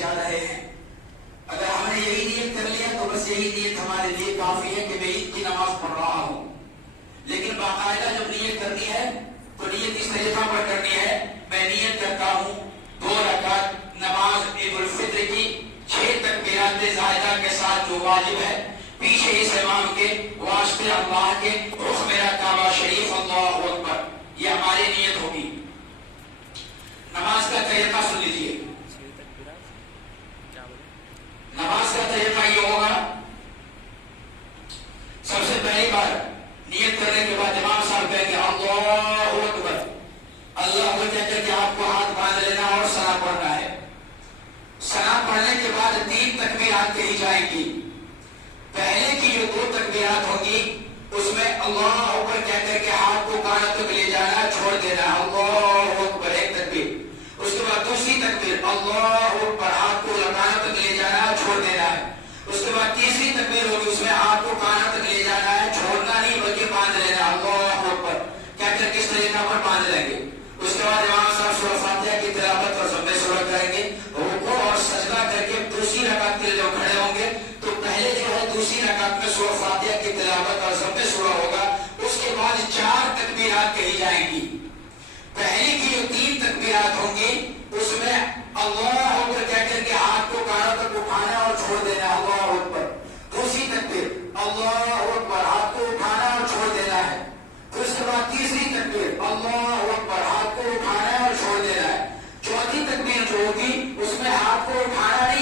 جا رہے ہیں. اگر ہم نے یہی نیت کر لیا تو بس یہی نیت ہمارے لیے کافی ہے کہ میں عید کی نماز پڑھ رہا ہوں. لیکن باقاعدہ جب نیت کرنی ہے تو نیت اس طریقہ پر کرنی ہے. میں نیت کرتا ہوں 2 رکعت نماز عید الفطر کی 6 تکبیرات زائدہ کے ساتھ جو واجب ہے پیچھے اس امام کے واسطے اللہ کے رخ میرا کعبہ شریف اللہ اکبر. یہ ہماری نیت ہوگی. نماز کا طریقہ سن لیجیے. نماز کا طریقہ یہ ہوگا. سب سے پہلی بار نیت کرنے کے بعد امام صاحب کہیں گے اللہ اکبر. اللہ اکبر کہہ کر کے آپ کو ہاتھ باندھ لینا اور ثنا پڑھنا ہے. ثنا پڑھنے کے بعد 3 تکبیرات کہی جائیں گی. پہلے کی جو 2 تکبیرات ہوگی اس میں اللہ اکبر کہہ کر کے ہاتھ کو کانوں تک لے جانا چھوڑ دینا. اللہ اکبر ایک تکبیر. اس کے بعد دوسری تکبیر اللہ اکبر ہاتھ کو کانوں تک لے جانا چھوڑ دینا ہے. اس کے بعد تیسری تکبیر ہوگی اس میں ہاتھ کو کانوں تک لے جانا ہے چھوڑنا نہیں بلکہ باندھ لینا. اللہ اکبر کہہ کر کس طریقہ پر باندھ لیں گے. اس کے بعد امام صاحب سورہ فاتحہ کی تلاوت اور ضم سورہ کریں گے. رکوع اور سجدہ کر کے دوسری رکعت کے لیے جو کھڑے ہوں گے تو پہلے جو ہے دوسری رکعت میں سورہ فاتحہ کی تلاوت اور ضم سورہ ہوگا. اس کے بعد 4 تکبیرات کہی جائیں گی. پہلی کی جو 3 تکبیرات ہوں گی اس میں اللہ اکبر کہہ کر کے ہاتھ کو کانوں تک اٹھانا اور چھوڑ دینا. اللہ اکبر. دوسری تکبیر اللہ اکبر ہاتھ کو اٹھانا اور چھوڑ دینا ہے. پھر اس کے بعد تیسری تکبیر اللہ اکبر ہاتھ کو اٹھانا اور چھوڑ دینا ہے. چوتھی تکبیر جو ہوگی اس میں ہاتھ کو اٹھانا نہیں